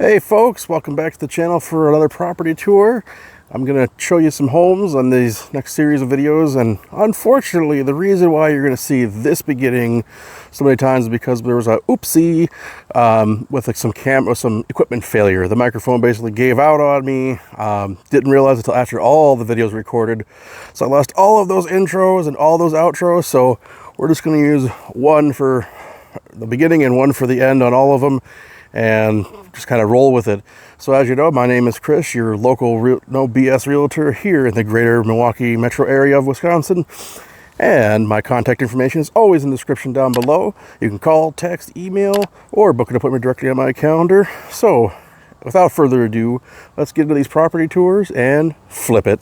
Hey folks, welcome back to the channel for another property tour. I'm going to show you some homes on these next series of videos, and unfortunately the reason why you're going to see this beginning so many times is because there was a oopsie with like some equipment failure. The microphone basically gave out on me. Didn't realize until after all the videos recorded, so I lost all of those intros and all those outros. So we're just going to use one for the beginning and one for the end on all of them, and just kind of roll with it. So as you know, my name is Chris, your local no BS realtor here in the greater Milwaukee metro area of Wisconsin. And my contact information is always in the description down below. You can call, text, email, or book an appointment directly on my calendar. So without further ado, let's get into these property tours and flip it.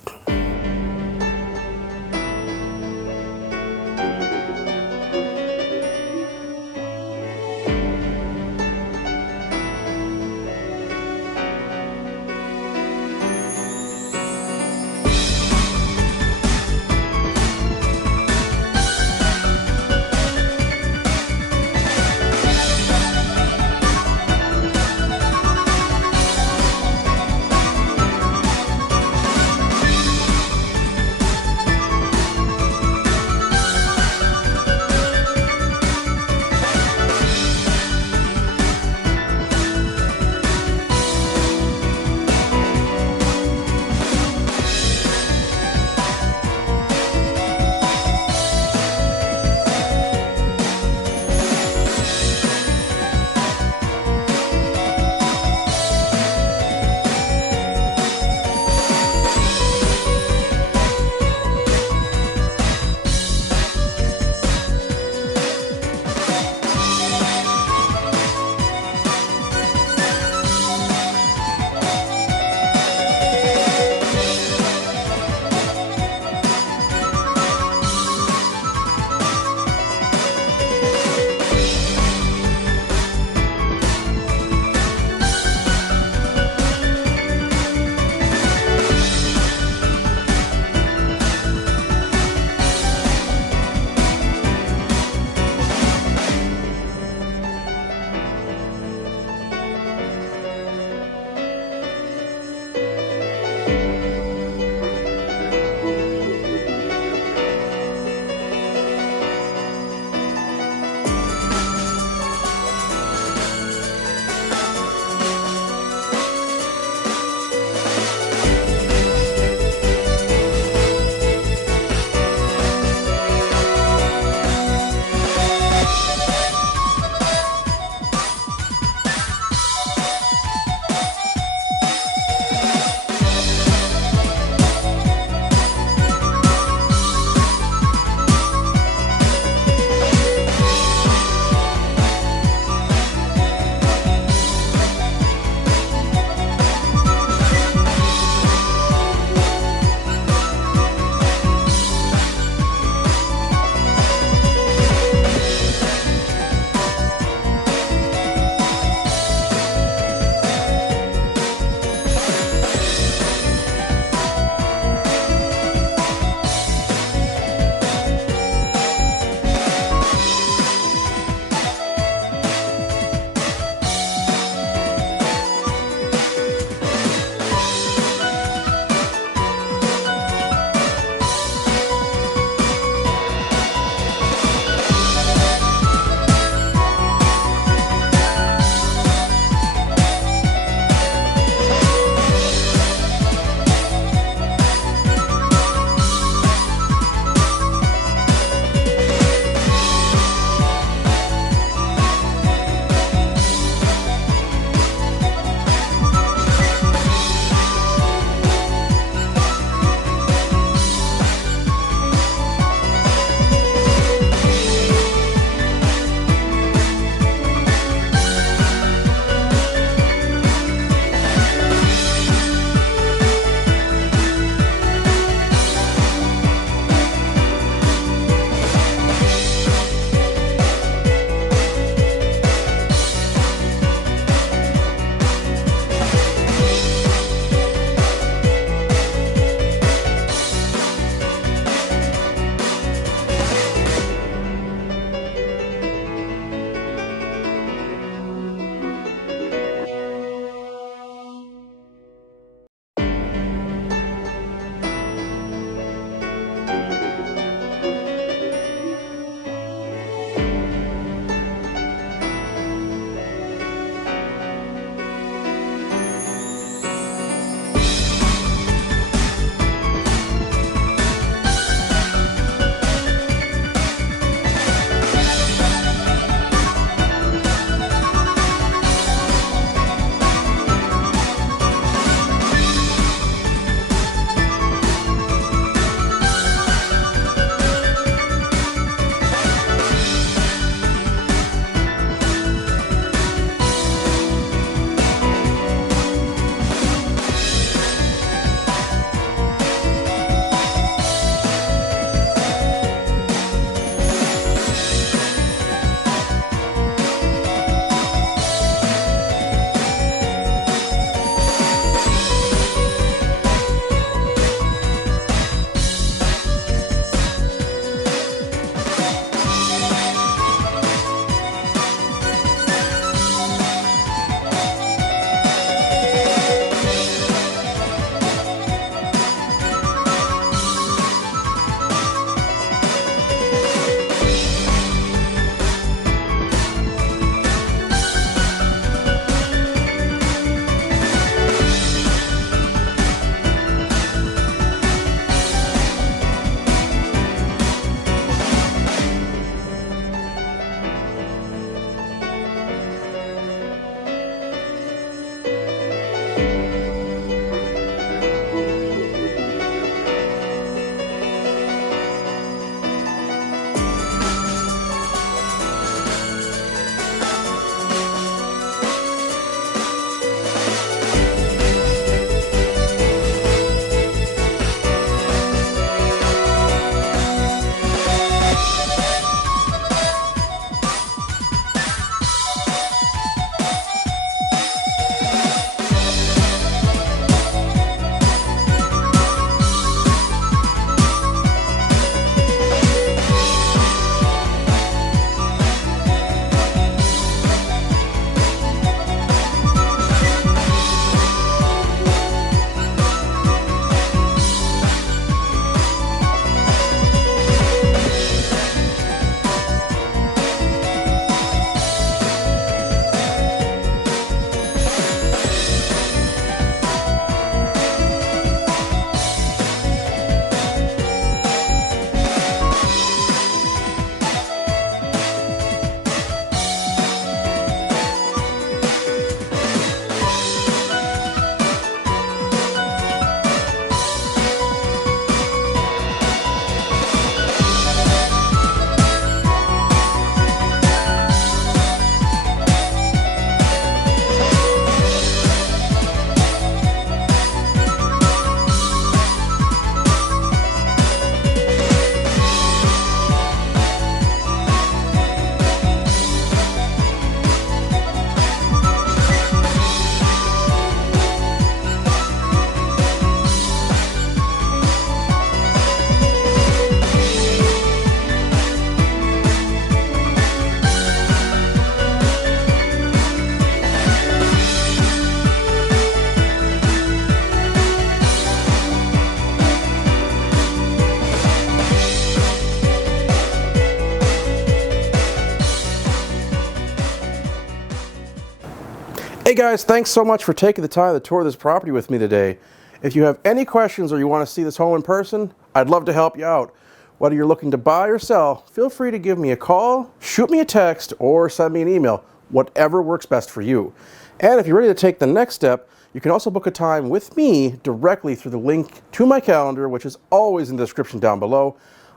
Hey guys, thanks so much for taking the time to tour this property with me today. If you have any questions or you want to see this home in person, I'd love to help you out. Whether you're looking to buy or sell, feel free to give me a call, shoot me a text, or send me an email, whatever works best for you. And if you're ready to take the next step, you can also book a time with me directly through the link to my calendar, which is always in the description down below.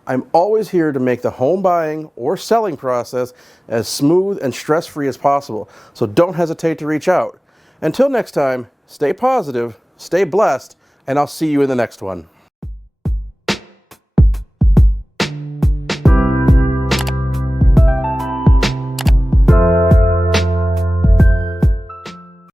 I'm always here to make the home buying or selling process as smooth and stress-free as possible, so don't hesitate to reach out. Until next time, stay positive, stay blessed, and I'll see you in the next one.